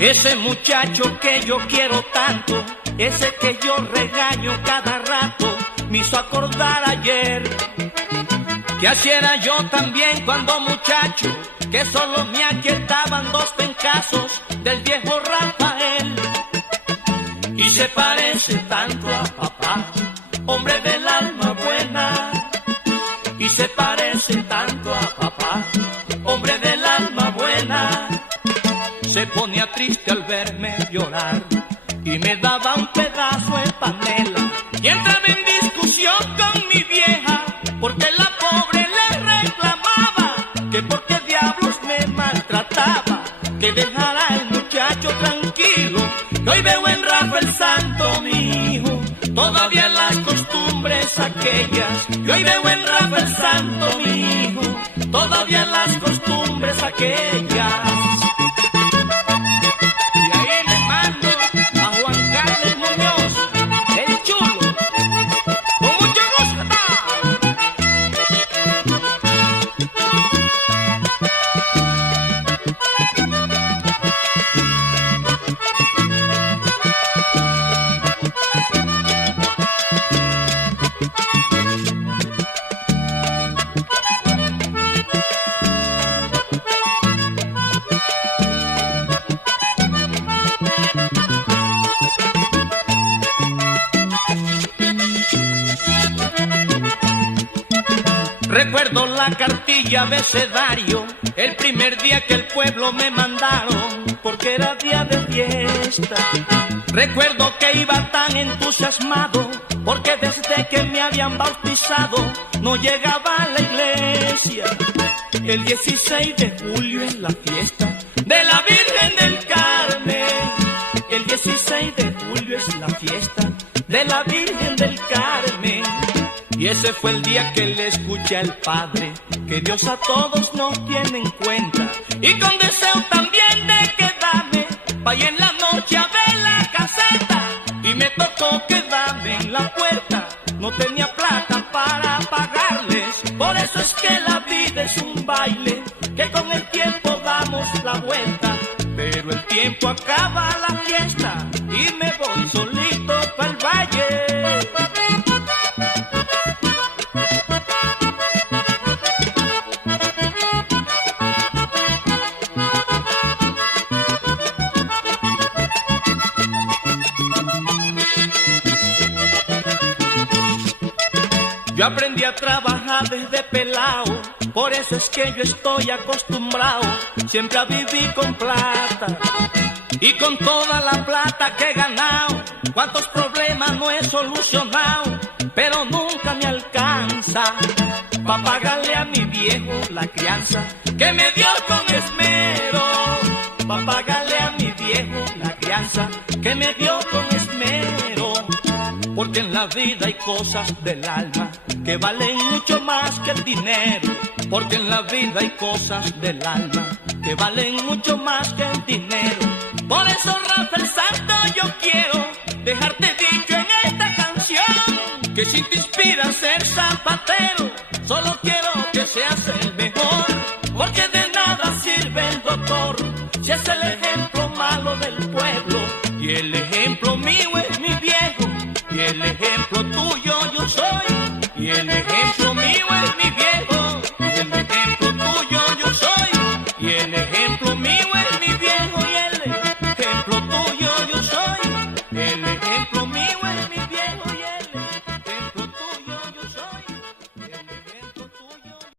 Ese muchacho que yo quiero tanto, ese que yo regaño cada rato, me hizo acordar ayer que así era yo también cuando muchacho, que solo me aquietaban 2 pencazos del viejo Rafael. Y se parece tanto a papá, hombre del alma buena. Y se parece tanto a papá, hombre del alma buena. Se ponía triste al verme llorar y me daba un pedazo de panela. Y entraba en discusión con mi vieja porque la pobre le reclamaba que por qué diablos me maltrataba, que dejara al muchacho tranquilo. Que hoy veo en Rafael Santo, mi hijo, todavía las costumbres aquellas. Que hoy veo en Rafael Santo, mi hijo, todavía las costumbres aquellas. Recuerdo la cartilla abecedario, el primer día que el pueblo me mandaron, porque era día de fiesta. Recuerdo que iba tan entusiasmado, porque desde que me habían bautizado, no llegaba a la iglesia. El 16 de julio es la fiesta de la Virgen del Carmen. El 16 de julio es la fiesta de la Virgen del Carmen. Y ese fue el día que le escuché al Padre, que Dios a todos nos tiene en cuenta. Y con deseo también de quedarme, pa' y en la noche a ver la caseta. Y me tocó quedarme en la puerta, no tenía plata para pagarles. Por eso es que la vida es un baile, que con el tiempo damos la vuelta. Pero el tiempo acaba la fiesta, y me voy solito pa'l valle. Yo aprendí a trabajar desde pelao, por eso es que yo estoy acostumbrado siempre a vivir con plata. Y con toda la plata que he ganado, cuántos problemas no he solucionado, pero nunca me alcanza pa' pagarle a mi viejo la crianza que me dio con esmero. Pa' pagarle a mi viejo la crianza que me dio con esmero. Porque en la vida hay cosas del alma que valen mucho más que el dinero. Porque en la vida hay cosas del alma que valen mucho más que el dinero. Por eso, Rafael Santo, yo quiero dejarte dicho en esta canción que si te inspira a ser zapatero, solo quiero que seas